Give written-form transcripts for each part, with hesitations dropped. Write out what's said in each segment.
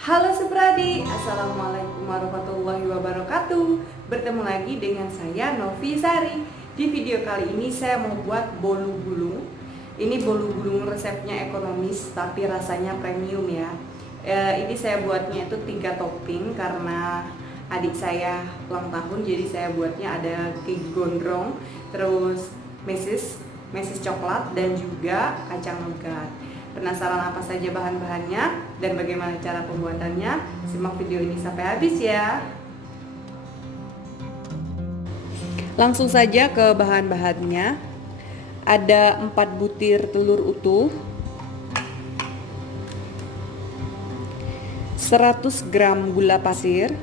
Halo Supradi, Assalamualaikum warahmatullahi wabarakatuh. Bertemu lagi dengan saya Novi Sari. Di video kali ini saya mau buat bolu gulung. Ini bolu gulung resepnya ekonomis tapi rasanya premium ya. Ini saya buatnya itu 3 topping karena adik saya ulang tahun, jadi saya buatnya ada cake gondrong, terus mesis coklat dan juga kacang nougat. Penasaran apa saja bahan-bahannya dan bagaimana cara pembuatannya? Simak video ini sampai habis ya. Langsung saja ke bahan-bahannya. Ada 4 butir telur utuh, 100 gram gula pasir,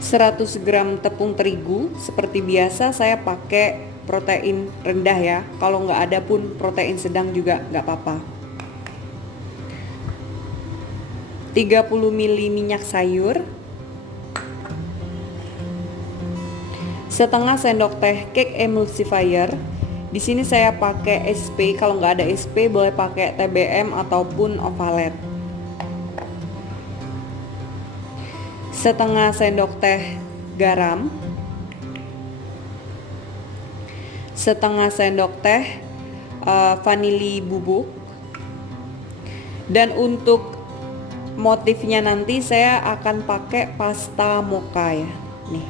100 gram tepung terigu. Seperti biasa saya pakai protein rendah ya, kalau nggak ada pun protein sedang juga nggak apa-apa. 30 ml minyak sayur, setengah sendok teh cake emulsifier. Di sini saya pakai SP, kalau nggak ada SP boleh pakai TBM ataupun Ovalet. Setengah sendok teh garam, setengah sendok teh vanili bubuk. Dan untuk motifnya nanti saya akan pakai pasta mocha ya. Nih.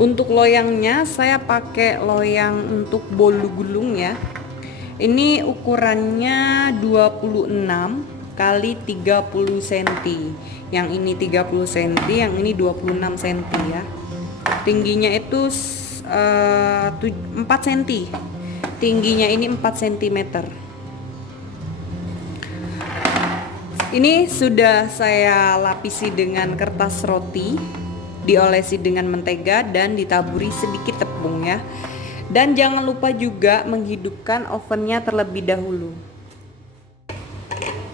Untuk loyangnya saya pakai loyang untuk bolu gulung ya. Ini ukurannya 26 kali 30 cm. Yang ini 30 cm, yang ini 26 cm ya. Tingginya itu 4 cm. Tingginya ini 4 cm. Ini sudah saya lapisi dengan kertas roti, diolesi dengan mentega dan ditaburi sedikit tepung ya. Dan jangan lupa juga menghidupkan ovennya terlebih dahulu.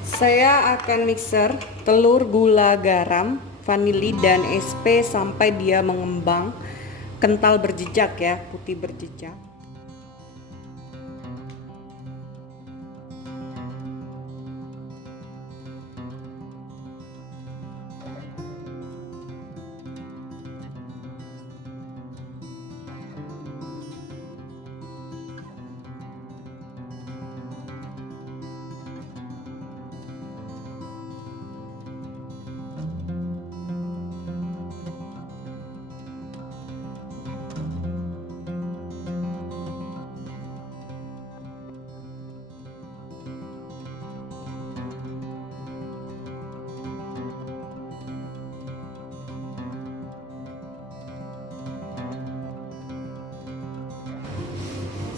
Saya akan mixer telur, gula, garam, vanili dan SP sampai dia mengembang kental berjejak ya, putih berjejak.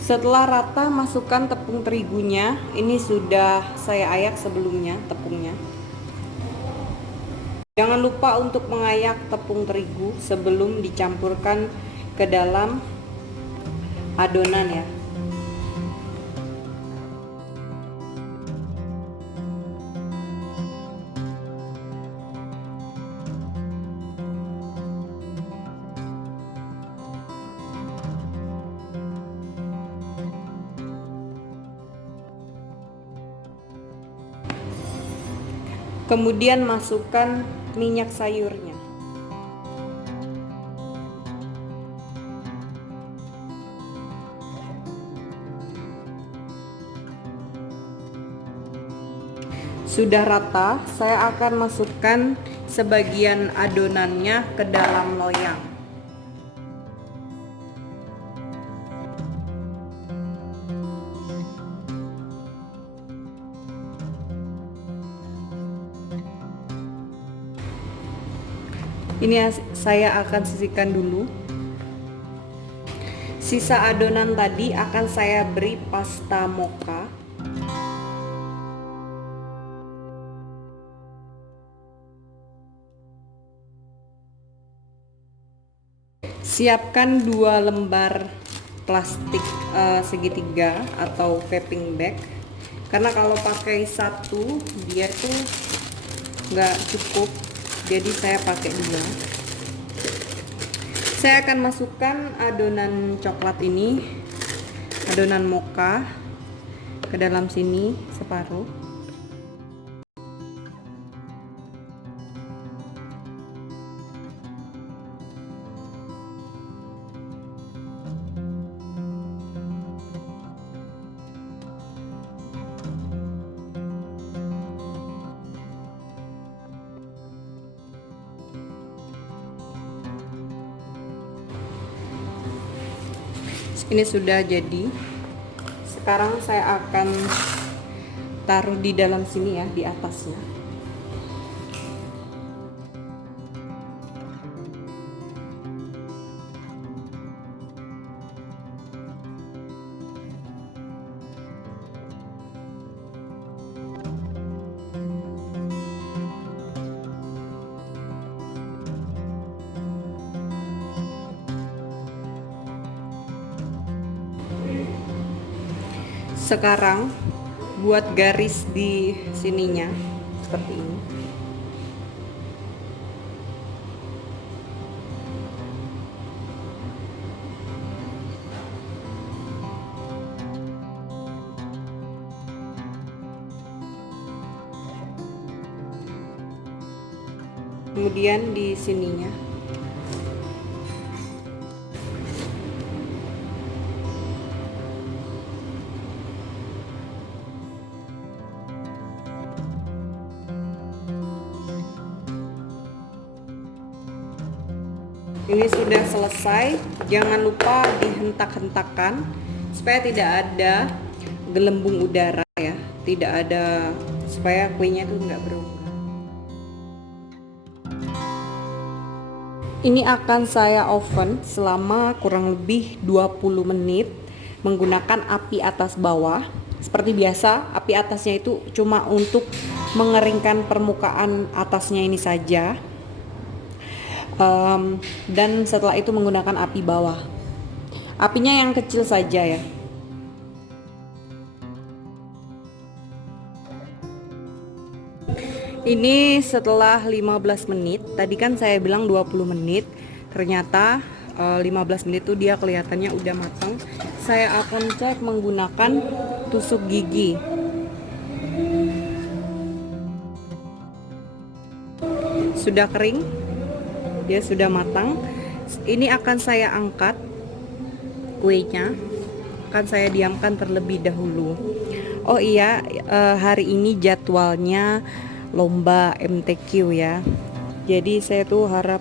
Setelah rata, masukkan tepung terigunya. Ini sudah saya ayak sebelumnya tepungnya. Jangan lupa untuk mengayak tepung terigu sebelum dicampurkan ke dalam adonan ya. Kemudian masukkan minyak sayurnya. Sudah rata, saya akan masukkan sebagian adonannya ke dalam loyang. Ini saya akan sisihkan dulu. Sisa adonan tadi akan saya beri pasta mocha. Siapkan 2 lembar plastik segitiga atau piping bag. Karena kalau pakai satu dia tuh nggak cukup, jadi saya pakai 2. Saya akan masukkan adonan coklat ini, adonan mocha ke dalam sini separuh. Ini sudah jadi. Sekarang saya akan taruh di dalam sini ya, di atasnya. Sekarang buat garis di sininya seperti ini. Kemudian di sininya. Ini sudah selesai, jangan lupa dihentak-hentakan supaya tidak ada gelembung udara ya, tidak ada, supaya kuenya itu nggak berubah. Ini akan saya oven selama kurang lebih 20 menit menggunakan api atas bawah. Seperti biasa, api atasnya itu cuma untuk mengeringkan permukaan atasnya ini saja. Dan setelah itu menggunakan api bawah, apinya yang kecil saja ya. Ini setelah 15 menit, tadi kan saya bilang 20 menit, ternyata 15 menit itu dia kelihatannya udah matang. Saya akan cek menggunakan tusuk gigi. Sudah kering, dia sudah matang. Ini akan saya angkat kuenya, akan saya diamkan terlebih dahulu. Oh iya, hari ini jadwalnya lomba MTQ ya, jadi saya tuh harap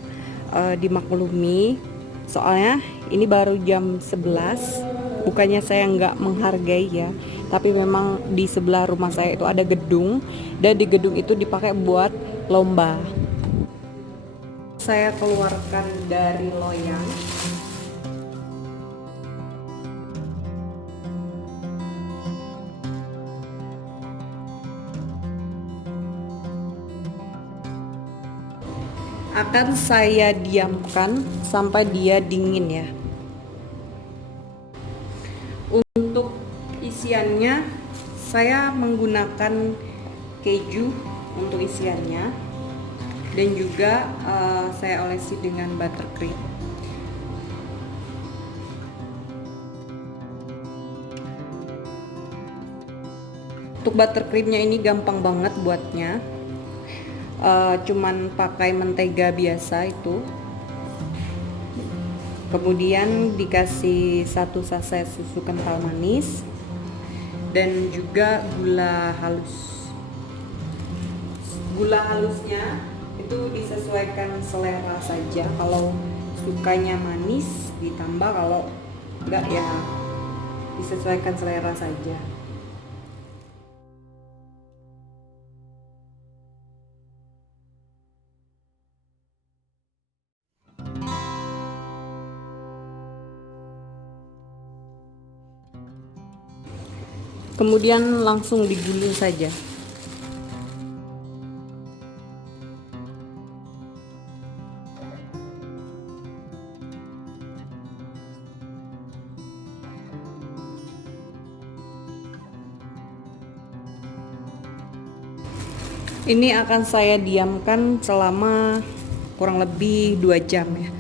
dimaklumi, soalnya ini baru jam 11. Bukannya saya nggak menghargai ya, tapi memang di sebelah rumah saya itu ada gedung, dan di gedung itu dipakai buat lomba. Saya keluarkan dari loyang. Akan saya diamkan sampai dia dingin ya. Untuk isiannya saya menggunakan keju untuk isiannya, dan juga saya olesi dengan buttercream. Untuk buttercreamnya ini gampang banget buatnya, cuman pakai mentega biasa itu. Kemudian dikasih 1 saset susu kental manis dan juga gula halus. Gula halusnya itu disesuaikan selera saja, kalau sukanya manis ditambah, kalau enggak ya disesuaikan selera saja. Kemudian langsung digulung saja. Ini akan saya diamkan selama kurang lebih 2 jam ya.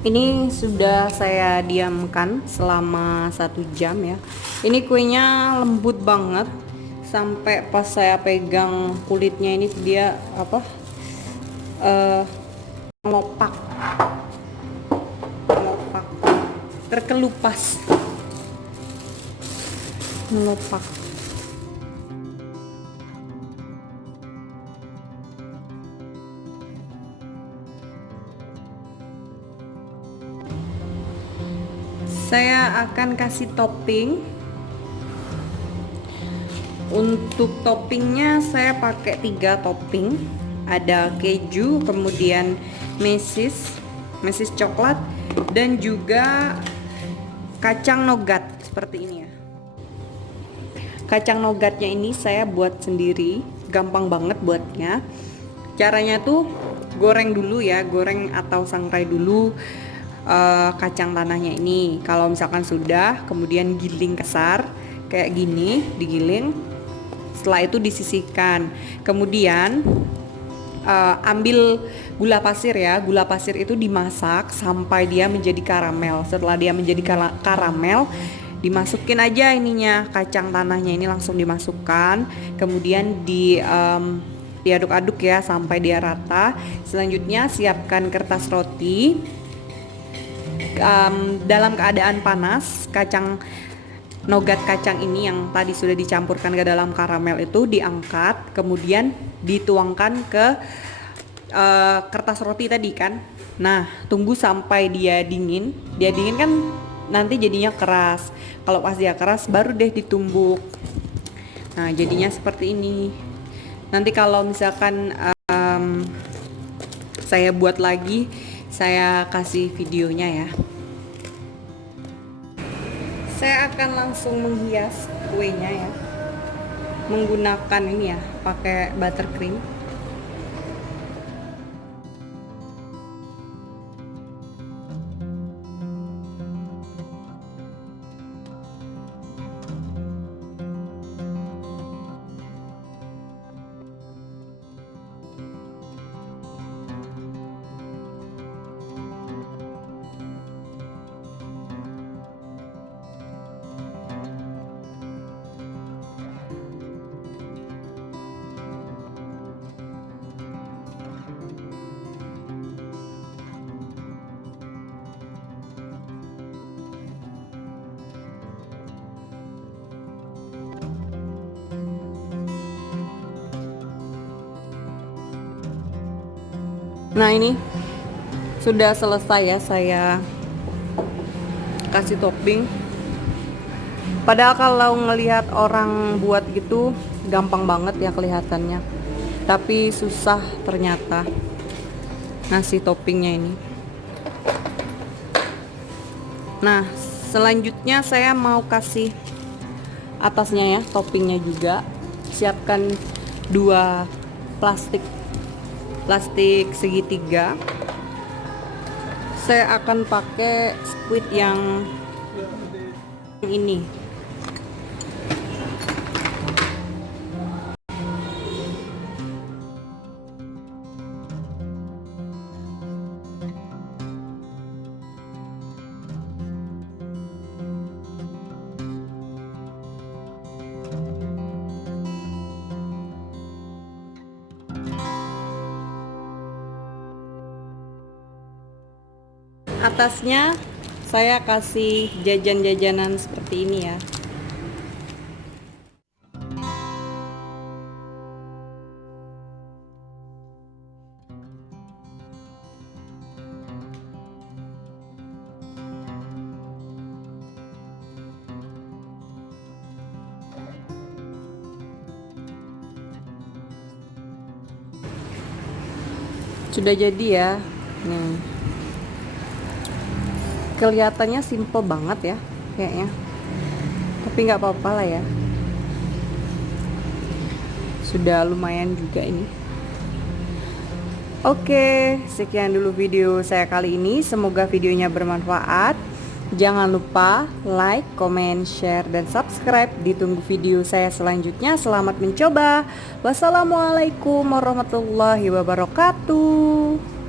Ini sudah saya diamkan selama 1 jam ya. Ini kuenya lembut banget, sampai pas saya pegang kulitnya ini dia apa? Melopak, terkelupas, melopak. Saya akan kasih topping. Untuk toppingnya saya pakai 3 topping. Ada keju, kemudian mesis coklat, dan juga kacang nougat seperti ini ya. Kacang nougatnya ini saya buat sendiri, gampang banget buatnya. Caranya tuh goreng dulu ya, goreng atau sangrai dulu kacang tanahnya ini. Kalau misalkan sudah, kemudian giling kasar kayak gini, digiling. Setelah itu disisihkan. Kemudian ambil gula pasir ya. Gula pasir itu dimasak sampai dia menjadi karamel. Setelah dia menjadi karamel, dimasukin aja ininya, kacang tanahnya ini langsung dimasukkan. Kemudian diaduk-aduk ya sampai dia rata. Selanjutnya siapkan kertas roti. Dalam keadaan panas, nougat kacang ini yang tadi sudah dicampurkan ke dalam karamel itu diangkat, kemudian dituangkan ke kertas roti tadi kan. Nah, tunggu sampai dia dingin. Dia dingin kan nanti jadinya keras. Kalau pas dia keras baru deh ditumbuk. Nah, jadinya seperti ini. Nanti kalau misalkan saya buat lagi, saya kasih videonya ya. Saya akan langsung menghias kuenya ya, menggunakan ini ya, pakai buttercream. Nah, ini sudah selesai ya, saya kasih topping. Padahal kalau ngelihat orang buat gitu gampang banget ya kelihatannya, tapi susah ternyata ngasih toppingnya ini. Nah, selanjutnya saya mau kasih atasnya ya, toppingnya juga. Siapkan 2 plastik segitiga. Saya akan pakai squid yang ini. Atasnya saya kasih jajan-jajanan seperti ini ya. Sudah jadi ya. Nih, kelihatannya simple banget ya kayaknya, tapi nggak apa-apa lah ya, sudah lumayan juga ini. Oke, sekian dulu video saya kali ini, semoga videonya bermanfaat. Jangan lupa like, comment, share, dan subscribe. Ditunggu video saya selanjutnya. Selamat mencoba. Wassalamualaikum warahmatullahi wabarakatuh.